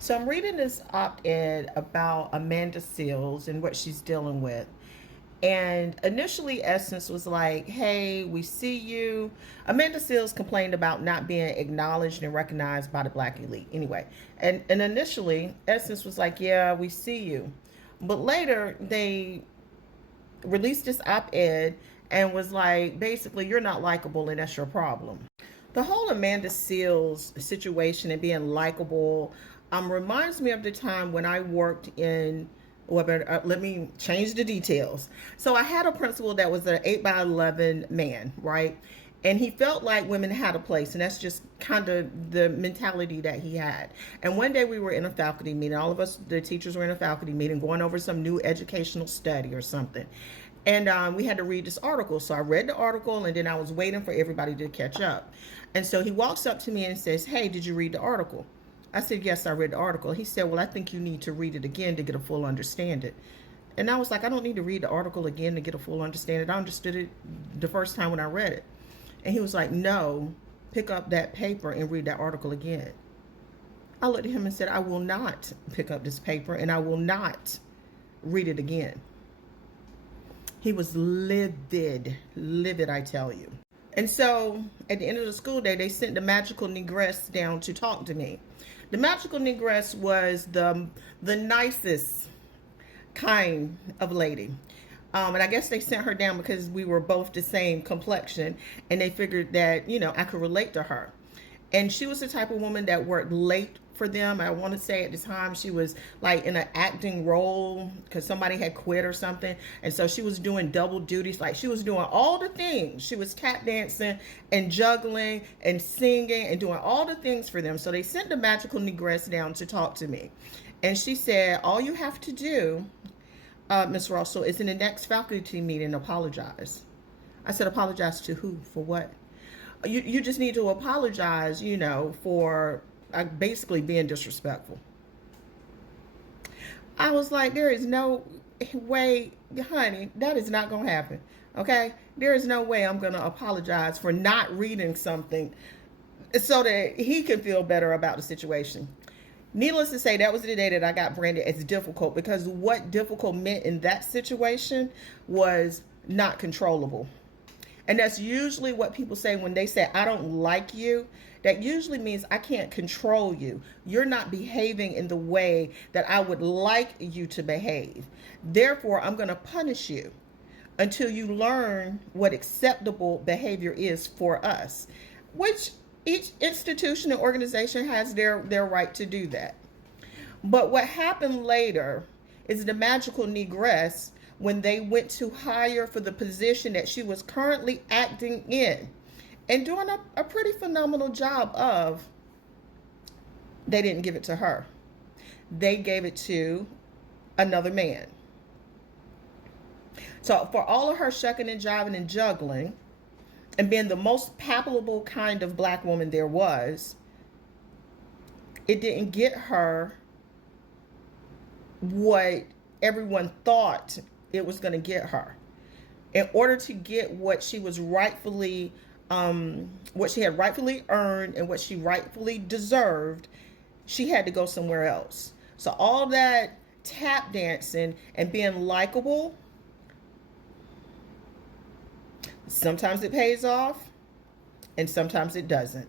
So I'm reading this op-ed about Amanda Seals and what she's dealing with. And initially, Essence was like, hey, we see you. Amanda Seals complained about not being acknowledged and recognized by the Black elite. Anyway, and initially, Essence was like, yeah, we see you. But later, they released this op-ed and was like, basically, you're not likable and that's your problem. The whole Amanda Seals situation and being likable reminds me of the time when I worked in, well, let me change the details. So I had a principal that was an 8 by 11 man, right? And he felt like women had a place, and that's just kind of the mentality that he had. And one day we were in a faculty meeting. All of us, the teachers, were in a faculty meeting going over some new educational study or something. And we had to read this article. So I read the article, and then I was waiting for everybody to catch up. And so he walks up to me and says, hey, did you read the article? I said, yes, I read the article. He said, well, I think you need to read it again to get a full understanding. And I was like, I don't need to read the article again to get a full understanding. I understood it the first time when I read it. And he was like, no, pick up that paper and read that article again. I looked at him and said, I will not pick up this paper and I will not read it again. He was livid, I tell you. And so at the end of the school day, they sent the magical negress down to talk to me. The magical negress was the nicest kind of lady. And I guess they sent her down because we were both the same complexion, and they figured that, I could relate to her. And she was the type of woman that worked late for them. I want to say at the time she was like in an acting role because somebody had quit or something. And so she was doing double duties. Like she was doing all the things. She was tap dancing and juggling and singing and doing all the things for them. So they sent the magical negress down to talk to me. And she said, all you have to do, Miss Russell, is in the next faculty meeting, apologize. I said, apologize to who? For what? You just need to apologize, for basically being disrespectful. I was like, there is no way, honey, that is not going to happen. Okay? There is no way I'm going to apologize for not reading something so that he can feel better about the situation. Needless to say, that was the day that I got branded as difficult, because what difficult meant in that situation was not controllable. And that's usually what people say when they say, I don't like you. That usually means I can't control you. You're not behaving in the way that I would like you to behave. Therefore, I'm going to punish you until you learn what acceptable behavior is for us, which each institution and organization has their right to do that. But what happened later is the magical negress, when they went to hire for the position that she was currently acting in and doing a pretty phenomenal job of, they didn't give it to her. They gave it to another man. So for all of her shucking and jiving and juggling and being the most palpable kind of black woman there was, it didn't get her what everyone thought it was going to get her. In order to get what she was rightfully, what she had rightfully earned and what she rightfully deserved, she had to go somewhere else. So all that tap dancing and being likable, sometimes it pays off and sometimes it doesn't.